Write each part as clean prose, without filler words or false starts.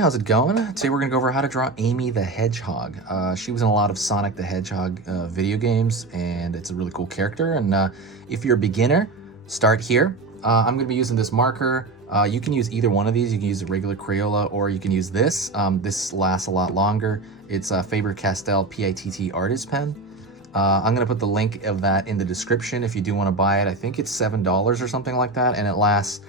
how's it going? Today we're gonna go over how to draw Amy the Hedgehog. She was in a lot of Sonic the Hedgehog video games, and it's a really cool character. And if you're a beginner, start here. I'm gonna be using this marker. You can use either one of these. You can use a regular Crayola, or you can use this. This lasts a lot longer. It's a Faber-Castell PITT artist pen. I'm gonna put the link of that in the description if you do want to buy it. I think it's $7 or something like that, and it lasts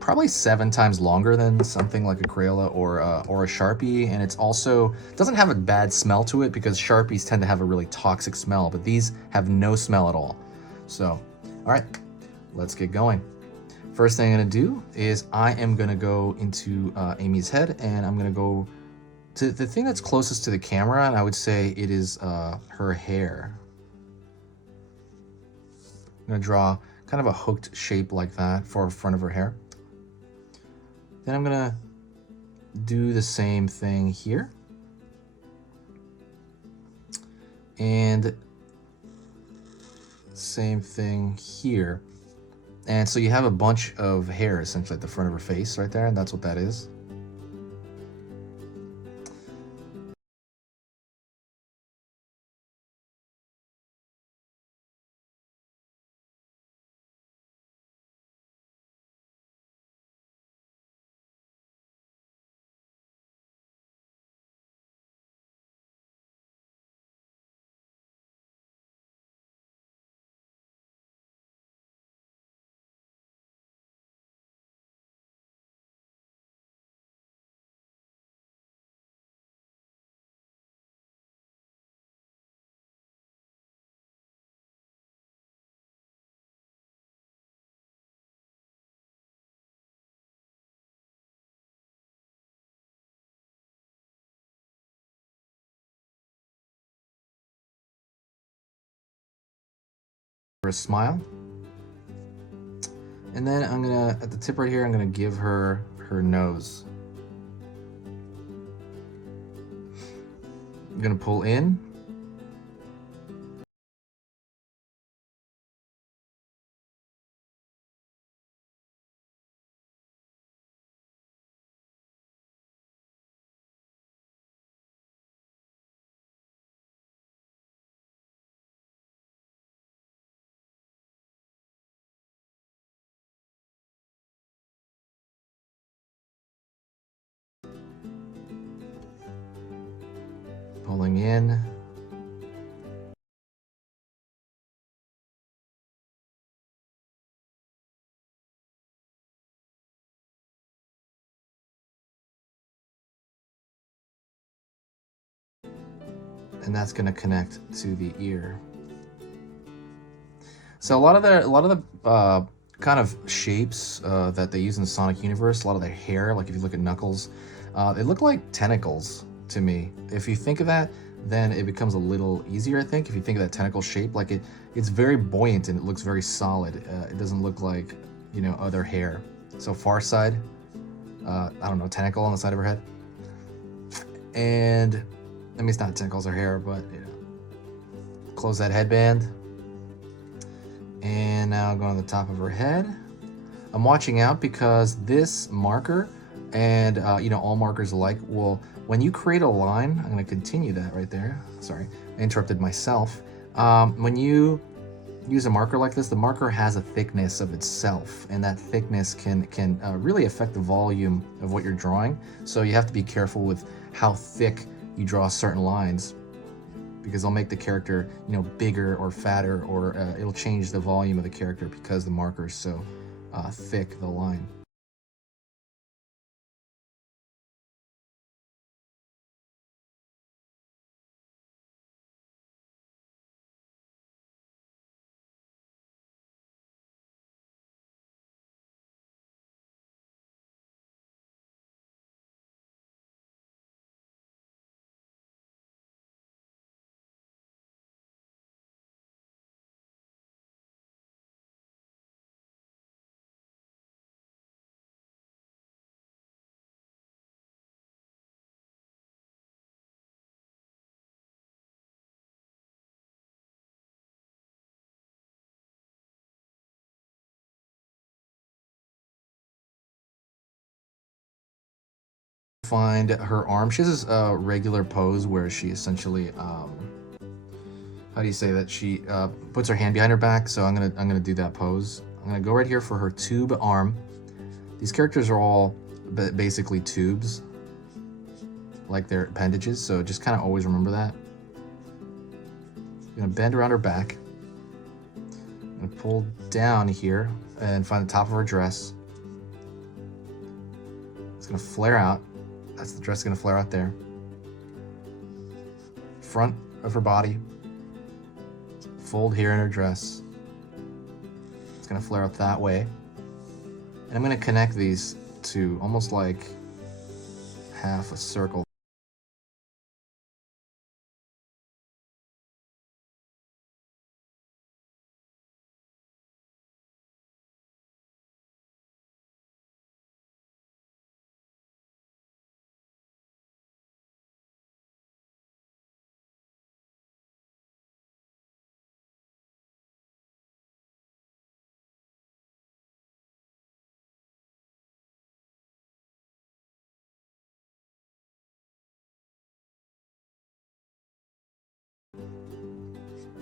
probably 7 times longer than something like a Crayola or a Sharpie, and it's also doesn't have a bad smell to it because Sharpies tend to have a really toxic smell, but these have no smell at all. So, all right, let's get going. First thing I'm gonna do is I am gonna go into Amy's head, and I'm gonna go to the thing that's closest to the camera, and I would say it is her hair. I'm gonna draw kind of a hooked shape like that for front of her hair. Then I'm gonna do the same thing here. And same thing here. And so you have a bunch of hair essentially at the front of her face right there, and that's what that is. For a smile. And then I'm gonna, at the tip right here, I'm gonna give her her nose. I'm gonna pull in. Pulling in. And that's going to connect to the ear. So a lot of the kind of shapes that they use in the Sonic universe, a lot of their hair, like if you look at Knuckles, they look like tentacles to me. If you think of that, then it becomes a little easier, I think. If you think of that tentacle shape, like it's very buoyant and it looks very solid. It doesn't look like, you know, other hair. So Far Side, I don't know, tentacle on the side of her head. And I mean, it's not tentacles or hair, but you know, close that headband. And now go on the top of her head. I'm watching out because this marker and you know, all markers alike will, when you create a line, I'm going to continue that right there. Sorry, I interrupted myself. When you use a marker like this, the marker has a thickness of itself, and that thickness can really affect the volume of what you're drawing. So you have to be careful with how thick you draw certain lines, because they'll make the character, you know, bigger or fatter, or it'll change the volume of the character because the marker is so thick, the line. Find her arm. She has this regular pose where she essentially, how do you say that? She puts her hand behind her back. So I'm gonna do that pose. I'm gonna go right here for her tube arm. These characters are all basically tubes, like their appendages. So just kind of always remember that. I'm gonna bend around her back. I'm gonna pull down here and find the top of her dress. It's gonna flare out. That's the dress gonna flare out there. Front of her body. Fold here in her dress. It's gonna flare out that way. And I'm gonna connect these to almost like half a circle.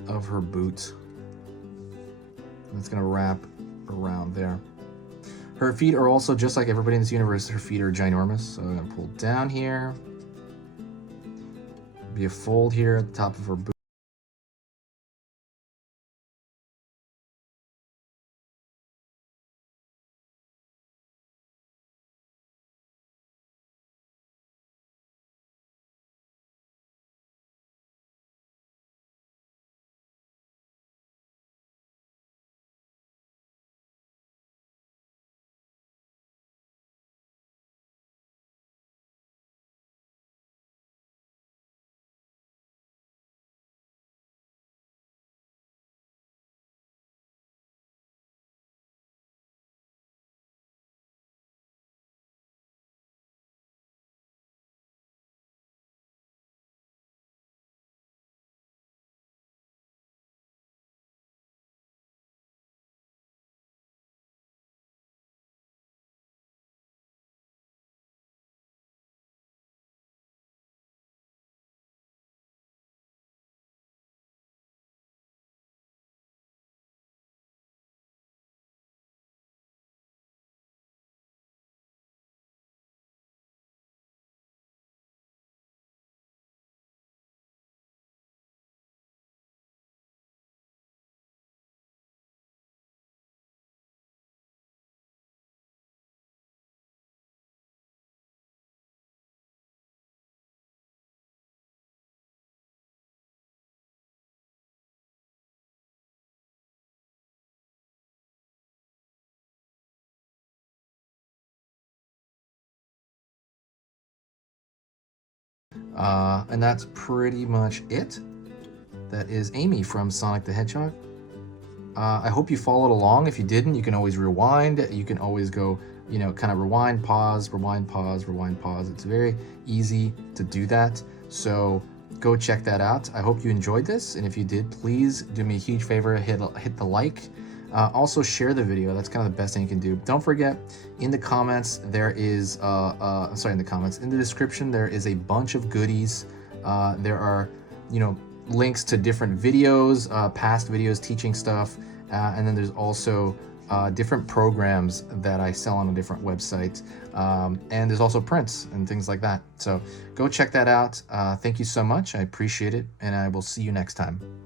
Of her boot. And it's gonna wrap around there. Her feet are also, just like everybody in this universe, her feet are ginormous. So I'm gonna pull down here. Be a fold here at the top of her boot. And that's pretty much it. That is Amy from Sonic the Hedgehog. I hope you followed along. If you didn't, you can always rewind. You can always go, kind of rewind, pause, rewind, pause, rewind, pause. It's very easy to do that. So go check that out. I hope you enjoyed this. And if you did, please do me a huge favor, hit the like. Also share the video. That's kind of the best thing you can do. Don't forget, in the comments, there is, in the description, there is a bunch of goodies. There are, links to different videos, past videos teaching stuff. And then there's also different programs that I sell on a different website. And there's also prints and things like that. So go check that out. Thank you so much. I appreciate it. And I will see you next time.